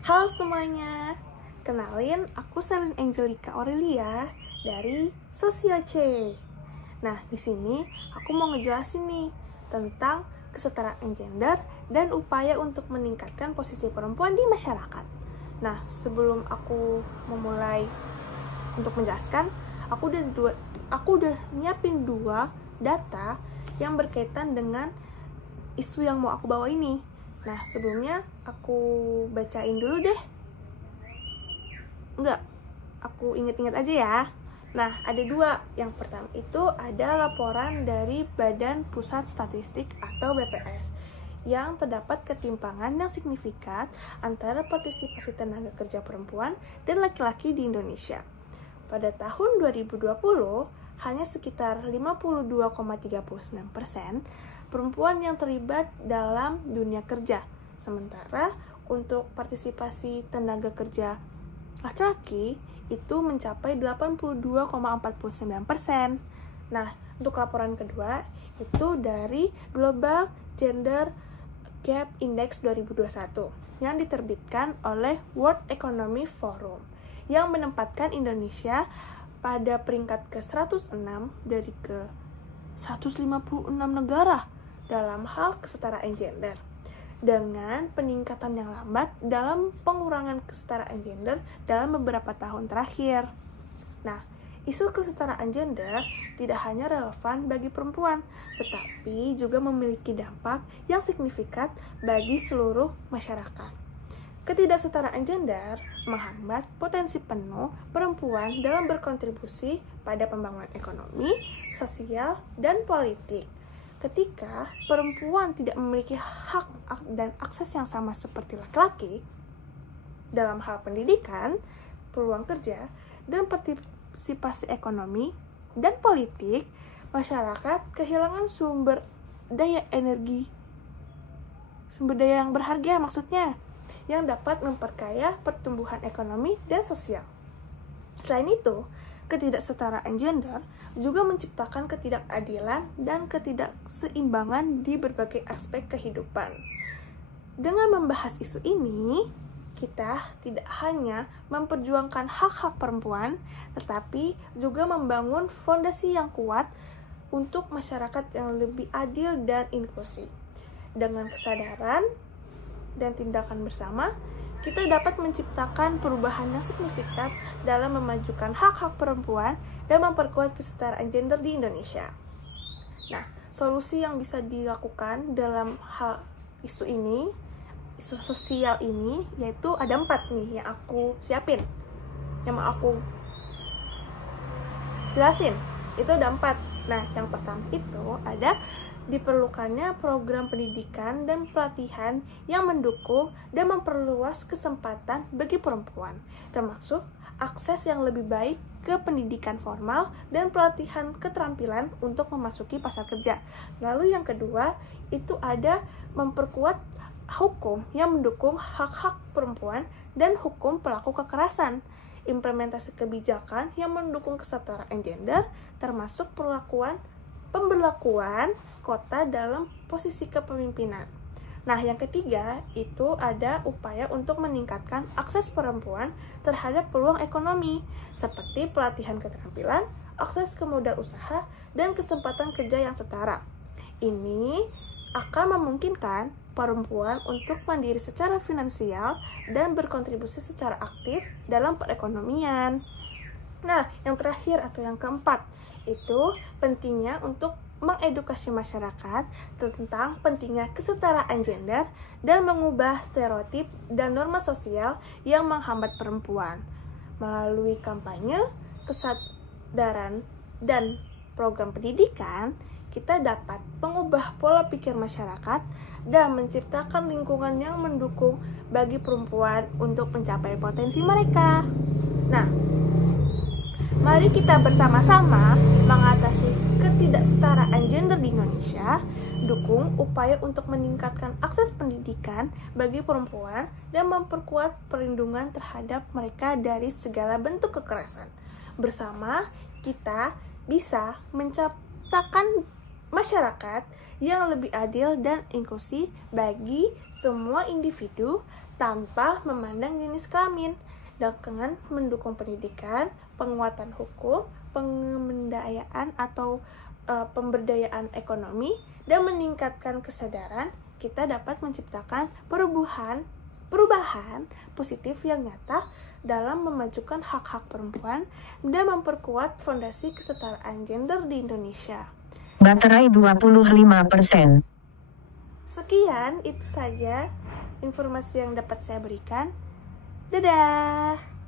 Halo semuanya, kenalin aku Selin Angelica Aurelia dari Sosial C. Nah, di sini aku mau ngejelasin nih tentang kesetaraan gender dan upaya untuk meningkatkan posisi perempuan di masyarakat. Nah, sebelum aku memulai untuk menjelaskan, aku udah nyiapin 2 data yang berkaitan dengan isu yang mau aku bawa ini. Nah, sebelumnya aku bacain dulu deh. Enggak, aku inget-inget aja ya. Nah, ada 2. Yang pertama itu ada laporan dari Badan Pusat Statistik atau BPS yang terdapat ketimpangan yang signifikan antara partisipasi tenaga kerja perempuan dan laki-laki di Indonesia. Pada tahun 2020, hanya sekitar 52,39% perempuan yang terlibat dalam dunia kerja. Sementara untuk partisipasi tenaga kerja laki-laki itu mencapai 82,49%. Nah, untuk laporan kedua itu dari Global Gender Gap Index 2021 yang diterbitkan oleh World Economic Forum yang menempatkan Indonesia pada peringkat ke-106 dari ke-156 negara dalam hal kesetaraan gender, dengan peningkatan yang lambat dalam pengurangan kesetaraan gender dalam beberapa tahun terakhir. Nah, isu kesetaraan gender tidak hanya relevan bagi perempuan, tetapi juga memiliki dampak yang signifikan bagi seluruh masyarakat. Ketidaksetaraan gender menghambat potensi penuh perempuan dalam berkontribusi pada pembangunan ekonomi, sosial, dan politik. Ketika perempuan tidak memiliki hak dan akses yang sama seperti laki-laki dalam hal pendidikan, peluang kerja, dan partisipasi ekonomi dan politik, masyarakat kehilangan sumber daya yang berharga maksudnya, yang dapat memperkaya pertumbuhan ekonomi dan sosial. Selain itu, ketidaksetaraan gender juga menciptakan ketidakadilan dan ketidakseimbangan di berbagai aspek kehidupan. Dengan membahas isu ini, kita tidak hanya memperjuangkan hak-hak perempuan, tetapi juga membangun fondasi yang kuat untuk masyarakat yang lebih adil dan inklusif. Dengan kesadaran dan tindakan bersama, kita dapat menciptakan perubahan yang signifikan dalam memajukan hak-hak perempuan dan memperkuat kesetaraan gender di Indonesia. Nah, solusi yang bisa dilakukan dalam hal isu ini, isu sosial ini, yaitu ada 4 nih yang aku siapin, yang mau aku jelasin. Itu ada 4. Nah, yang pertama itu ada diperlukannya program pendidikan dan pelatihan yang mendukung dan memperluas kesempatan bagi perempuan, termasuk akses yang lebih baik ke pendidikan formal dan pelatihan keterampilan untuk memasuki pasar kerja. Lalu yang kedua, itu ada memperkuat hukum yang mendukung hak-hak perempuan dan hukum pelaku kekerasan, implementasi kebijakan yang mendukung kesetaraan gender, termasuk pemberlakuan kota dalam posisi kepemimpinan. Nah, yang ketiga itu ada upaya untuk meningkatkan akses perempuan terhadap peluang ekonomi, seperti pelatihan keterampilan, akses ke modal usaha, dan kesempatan kerja yang setara. Ini akan memungkinkan perempuan untuk mandiri secara finansial dan berkontribusi secara aktif dalam perekonomian. Nah, yang terakhir atau yang keempat, itu pentingnya untuk mengedukasi masyarakat tentang pentingnya kesetaraan gender dan mengubah stereotip dan norma sosial yang menghambat perempuan. Melalui kampanye, kesadaran, dan program pendidikan, kita dapat mengubah pola pikir masyarakat dan menciptakan lingkungan yang mendukung bagi perempuan untuk mencapai potensi mereka. Nah, mari kita bersama-sama mengatasi ketidaksetaraan gender di Indonesia, dukung upaya untuk meningkatkan akses pendidikan bagi perempuan dan memperkuat perlindungan terhadap mereka dari segala bentuk kekerasan. Bersama, kita bisa menciptakan masyarakat yang lebih adil dan inklusif bagi semua individu tanpa memandang jenis kelamin, dengan mendukung pendidikan, penguatan hukum, pemberdayaan pemberdayaan ekonomi, dan meningkatkan kesadaran. Kita dapat menciptakan perubahan positif yang nyata dalam memajukan hak-hak perempuan dan memperkuat fondasi kesetaraan gender di Indonesia. Baterai 25%. Sekian, itu saja informasi yang dapat saya berikan. Dadah!